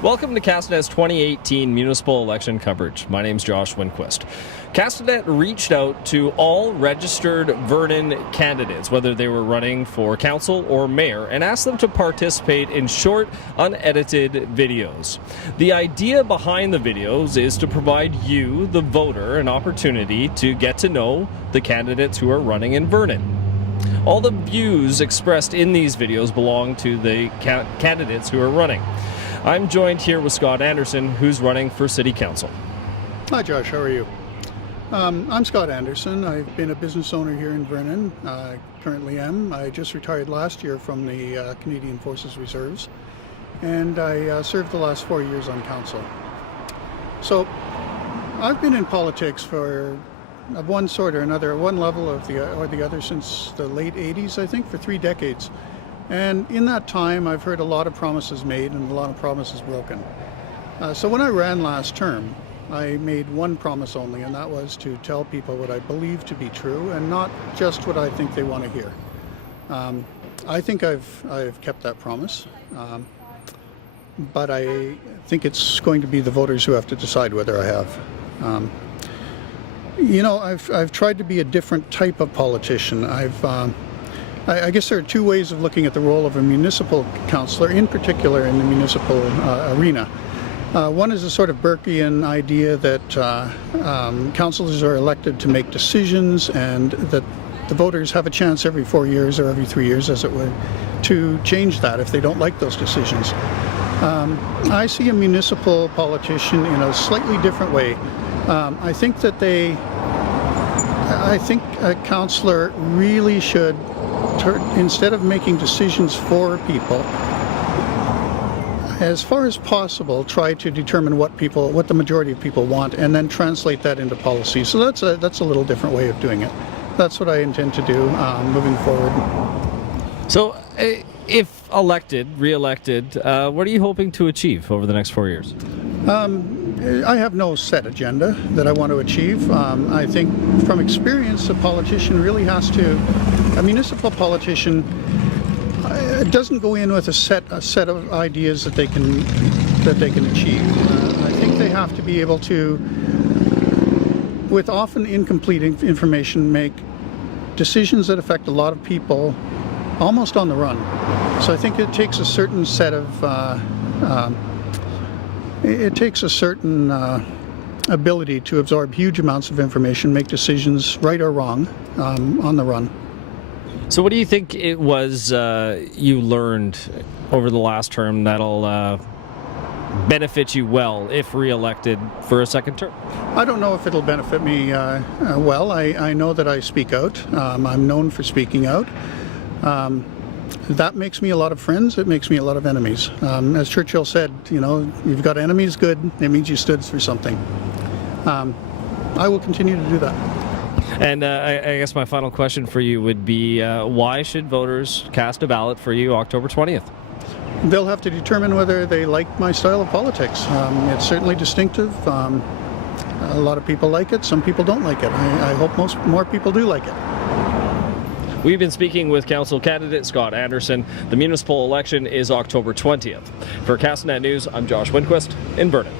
Welcome to Castanet's 2018 municipal election coverage. My name's Josh Winquist. Castanet reached out to all registered Vernon candidates, whether they were running for council or mayor, and asked them to participate in short, unedited videos. The idea behind the videos is to provide you, the voter, an opportunity to get to know the candidates who are running in Vernon. All the views expressed in these videos belong to the candidates who are running. I'm joined here with Scott Anderson, who's running for City Council. Hi Josh, how are you? I'm Scott Anderson. I've been a business owner here in Vernon. Currently am. I just retired last year from the Canadian Forces Reserves, and I served the last 4 years on council. So I've been in politics for of one sort or another, one level of the other since the late 80s, I think, for 3 decades. And in that time, I've heard a lot of promises made and a lot of promises broken. So when I ran last term, I made one promise only, and that was to tell people what I believe to be true and not just what I think they want to hear. I think I've kept that promise, but I think it's going to be the voters who have to decide whether I have. I've tried to be a different type of politician. I guess there are 2 ways of looking at the role of a municipal councillor, in particular in the municipal arena. One is a sort of Burkean idea that councillors are elected to make decisions and that the voters have a chance every 4 years or every 3 years, as it were, to change that if they don't like those decisions. I see a municipal politician in a slightly different way. I think a councillor really should, instead of making decisions for people, as far as possible, try to determine what the majority of people want, and then translate that into policy. So that's a little different way of doing it. That's what I intend to do moving forward. So, if re-elected, what are you hoping to achieve over the next 4 years? I have no set agenda that I want to achieve. I think from experience, a municipal politician doesn't go in with a set of ideas that they can achieve. I think they have to be able to, with often incomplete information, make decisions that affect a lot of people almost on the run. So I think it takes a certain set of ability to absorb huge amounts of information, make decisions, right or wrong, on the run. So what do you think it was you learned over the last term that'll benefit you well if re-elected for a second term? I don't know if it'll benefit me well. I know that I speak out. I'm known for speaking out. That makes me a lot of friends. It makes me a lot of enemies. As Churchill said, you've got enemies, good. It means you stood for something. I will continue to do that. And I guess my final question for you would be, why should voters cast a ballot for you October 20th? They'll have to determine whether they like my style of politics. It's certainly distinctive. A lot of people like it. Some people don't like it. I hope more people do like it. We've been speaking with council candidate Scott Anderson. The municipal election is October 20th. For Castanet News, I'm Josh Winquist in Vernon.